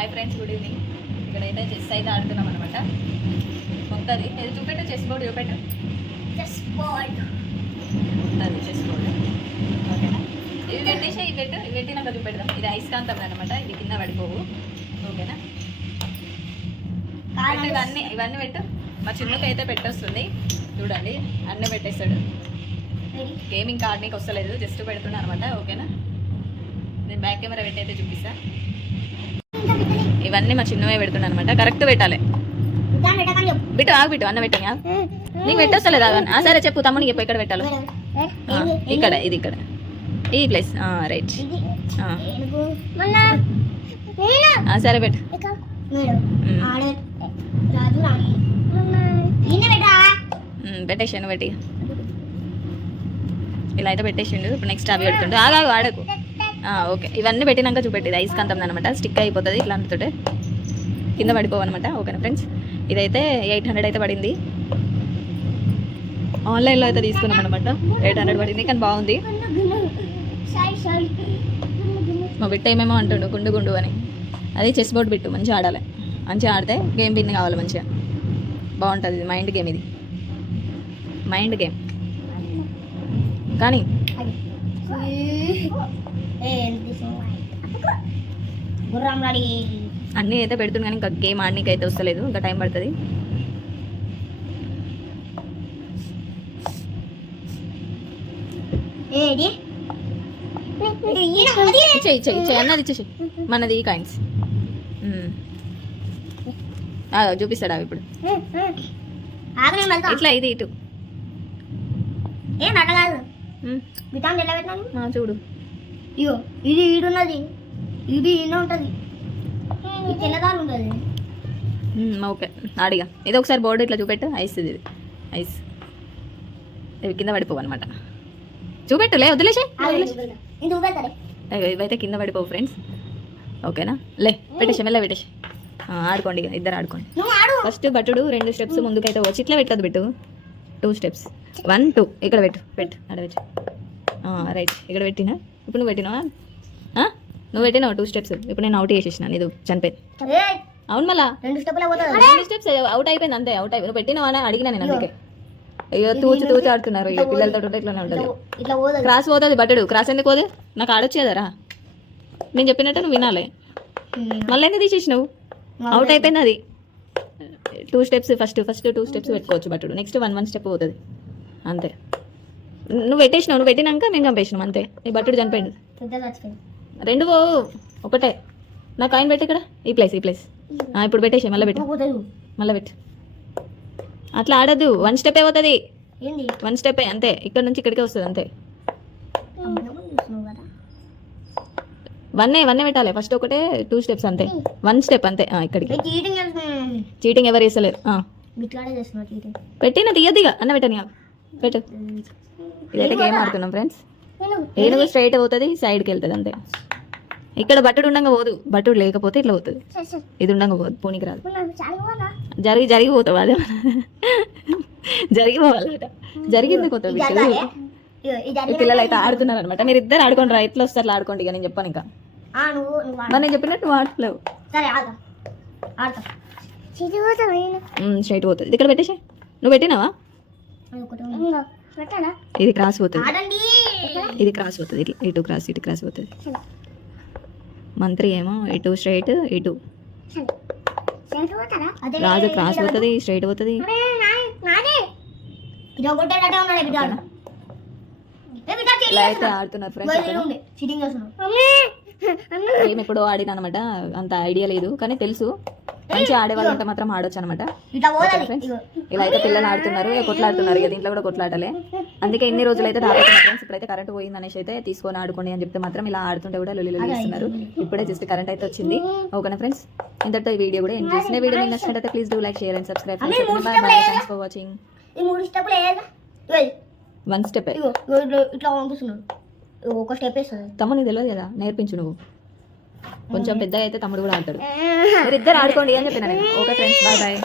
Hi friends good evening ఇక్కడైతే chess అయితే ఆడుతున్నాం అనమాట కొత్తది ఇది చూపెట్టు? చెస్ బోర్డు చూపెట్టు. కొత్తది చెస్ బోర్డు ఓకేనా? ఇవి పెట్టేసి ఇవి పెట్టు. ఇవి పెట్టినాక చూపెడదాం. ఇది ఐస్కాంతం అనమాట ఇది కింద పడిపోవు. ఓకేనా? ఇవన్నీ ఇవన్నీ పెట్టు. మా చిన్నకి అయితే పెట్టొస్తుంది. చూడండి. అన్నీ పెట్టేస్తాడు. గేమింగ్ కార్డ్ నీకు వస్తలేదు. జస్ట్ పెడుతున్నా అనమాట ఓకేనా? నేను బ్యాక్ కెమెరా పెట్టి అయితే చూపిస్తా. ఇవన్నీ మా చిన్నవే పెడుతున్నా అనమాట కరెక్ట్ పెట్టాలి. బిట్టు ఆగు బిట్టు అన్న పెట్టని. నీకు పెట్టొస్తలేదు అవన్నీ ఆ, సరే చెప్పు తమ్ముని చెప్పు ఎక్కడ పెట్టాలో? ఇక్కడ ఇది. ఇక్కడ. ఈ ప్లేస్ రైట్ సరే పెట్టు. పెట్టేసాను పెట్టి ఇలా అయితే పెట్టేసిండు ఇప్పుడు నెక్స్ట్ అవి పెడుతుండు. ఆగా ఆడకు. ఓకే. ఇవన్నీ పెట్టినాక చూపెట్టేది. ఐస్ కాంతం అనమాట స్టిక్ అయిపోతుంది ఇట్లాంటితోటే. కింద పడిపోవన్నమాట. ఓకేనా ఫ్రెండ్స్? ఇదైతే ఎయిట్ హండ్రెడ్ అయితే పడింది. ఆన్లైన్లో అయితే తీసుకున్నాం అనమాట ఎయిట్ హండ్రెడ్ పడింది కానీ బాగుంది. మా బిట్ట ఏమేమో అంటుండు గుండు గుండు అని. అది చెస్ బోర్డ్ బిట్టు మంచిగా ఆడాలి. మంచిగా ఆడితే గేమ్ పిన్ కావాలి మంచిగా. బాగుంటుంది ఇది మైండ్ గేమ్ ఇది. Mind game. కానీ గుర్రం రెడీ అన్నీ అయితే పెడుతుంది కానీ ఇంకా గేమ్ ఆడనీకి అయితే వస్తలేదు ఇంకా టైం పడుతుంది. ఏది? చెయ్యి చెయ్యి చెయ్యి అన్నది ఇచ్చేసి మనది ఈ కాయిన్స్ చూపిస్తాడా ఇప్పుడు. ఆగనే వెళ్తా ఇట్లా ఇది ఇటు. చూడు. ఇగో ఇది ఈడున్నది. ఇది ఈయన ఉంటుంది. ఇది చిన్నదాని ఉంటుంది. ఓకే. ఆడిగా. ఇది ఒకసారి బోర్డు ఇట్లా చూపెట్టు. ఐస్ ఇది. ఐస్. ఇవి కింద పడిపోవు అనమాట చూపెట్టు లే వదిలేసే ఇవైతే కింద పడిపోవు ఫ్రెండ్స్. ఓకేనా? లే పెట్టేసి మెల్ల పెట్టేసి ఆడుకోండి ఇద్దరు ఆడుకోండి. ఫస్ట్ బట్టుడు రెండు స్టెప్స్ ముందుకైతే వచ్చి. ఇట్లా పెట్టదు పెట్టు. Two steps. One two. ఇక్కడ పెట్టు పెట్టు. పెట్టు. రైట్ ఇక్కడ పెట్టినా? ఇప్పుడు నువ్వు పెట్టినావా? నువ్వు పెట్టినావు? టూ స్టెప్స్ ఇప్పుడు నేను అవుట్ చేసేసిన ఇది చనిపోయింది అవును మళ్ళా? రెండు స్టెప్పులే పోతుంది రెండు స్టెప్స్ అవుట్ అయిపోయింది అంతే అవుట్ అయిపోయింది. నువ్వు పెట్టినావా అని అడిగినా నేను అందుకే. అయ్యో తూచి తూచి ఆడుతున్నారు. ఇక పిల్లలతో ఉంటే ఇట్లానే ఉంటుంది. క్రాస్ పోతుంది బట్టుడు. క్రాస్ ఎందుకు పోదు? నాకు ఆడొచ్చేదరా నేను చెప్పినట్టు నువ్వు వినాలి. మళ్ళీ ఎందుకు తీసేసినావు? అవుట్ అయిపోయింది అది. Two steps first first two steps పెట్టుకోవచ్చు బట్టుడు. నెక్స్ట్ వన్ వన్ స్టెప్ పోతుంది. అంతే. నువ్వు పెట్టేసినావు నువ్వు పెట్టినాక మేము చంపేసినాం అంతే. నీ బట్టుడు చనిపోయింది. రెండు పోవు ఒకటే. నా కాయిన్ పెట్టి ఇక్కడ. ఈ ప్లేస్ ఈ ప్లేస్. ఇప్పుడు పెట్టేసి మళ్ళీ పెట్టు. మళ్ళీ పెట్టు. అట్లా ఆడద్దు. వన్ స్టెప్ పోతుంది. వన్ స్టెప్ అంతే. ఇక్కడ నుంచి ఇక్కడికే వస్తుంది అంతే. అమ్మడమో చూస్తున్నావు కదా? వన్ వన్నే పెట్టాలి. ఫస్ట్ ఒకటే టూ స్టెప్స్ అంతే. వన్ స్టెప్ అంతే. ఇక్కడికి. చీటింగ్ ఎవరు చీటింగ్ పెట్టిన తీయద్దిగా అన్న పెట్టని పెట్టు. ఇదైతే గేమ్ ఆడుతున్నాం ఫ్రెండ్స్ ఏనుగు స్ట్రైట్ పోతుంది సైడ్కి వెళ్తుంది అంతే. ఇక్కడ బట్టుడు ఉండంగా పోదు. బట్టుడు లేకపోతే ఇట్లా పోతుంది. ఇది ఉండంగా పోదు పూనికి రాదు? జరిగి జరిగి పోతావు అదే జరిగిపోవాలట జరిగింది కొత్త పిల్లలు అయితే ఆడుతున్నారు అనమాట మీరు ఇద్దరు ఆడుకోండి రా ఎట్లా వస్తారు ఆడుకోండి ఇక నేను చెప్పాను ఇంకా. మరి నేను చెప్పినట్టు నువ్వు ఆడలేవు స్ట్రైట్ పోతుంది. ఇక్కడ పెట్టేసి నువ్వు పెట్టినావా? ఇది క్రాస్ పోతుంది. ఆడండి. ఇది క్రాస్ పోతుంది. ఇట్లా ఇటు క్రాస్ ఇటు క్రాస్ పోతుంది. మంత్రి ఏమో ఇటు స్ట్రైట్ ఇటు. రాజు క్రాస్ పోతుంది స్ట్రైట్ పోతుంది. అయితే ఆడుతున్నారు ఫ్రెండ్స్ అక్కడ. చీటింగ్ చేస్తున్నావు గేమ్ ఎప్పుడో ఆడిన అనమాట అంత ఐడియా లేదు కానీ తెలుసు. మంచిగా ఆడే వాళ్ళు ఉంటే మాత్రం ఆడొచ్చు అనమాట. ఇలా అయితే పిల్లలు ఆడుతున్నారు కొట్లాడుతున్నారు ఇక దీంట్లో కూడా కొట్లాడలే. అందుకే ఇన్ని రోజులు అయితే ఫ్రెండ్స్ ఇప్పుడైతే కరెంట్ పోయింది అనేసి అయితే తీసుకొని ఆడుకోండి అని చెప్తే మాత్రం ఇలా ఆడుతుంటే కూడా లొల్లి చేస్తున్నారు ఇప్పుడే జస్ట్ కరెంట్ అయితే వచ్చింది. ఓకేనా ఫ్రెండ్స్ ఇంతటితో ఈ వీడియో కూడా ఏం చేసిన వీడియో మీకు నచ్చినట్లయితే please do like share and subscribe thanks for watching one step ఇట్లా- ఒక స్టెప్ వేస్తుంది. తమ్ముడు తెలియదు కదా? నేర్పించు నువ్వు. కొంచెం పెద్దగా అయితే తమ్ముడు కూడా ఆడతాడు. మీరు ఇద్దరు ఆడుకోండి అని చెప్పిన నేను. Okay friends bye bye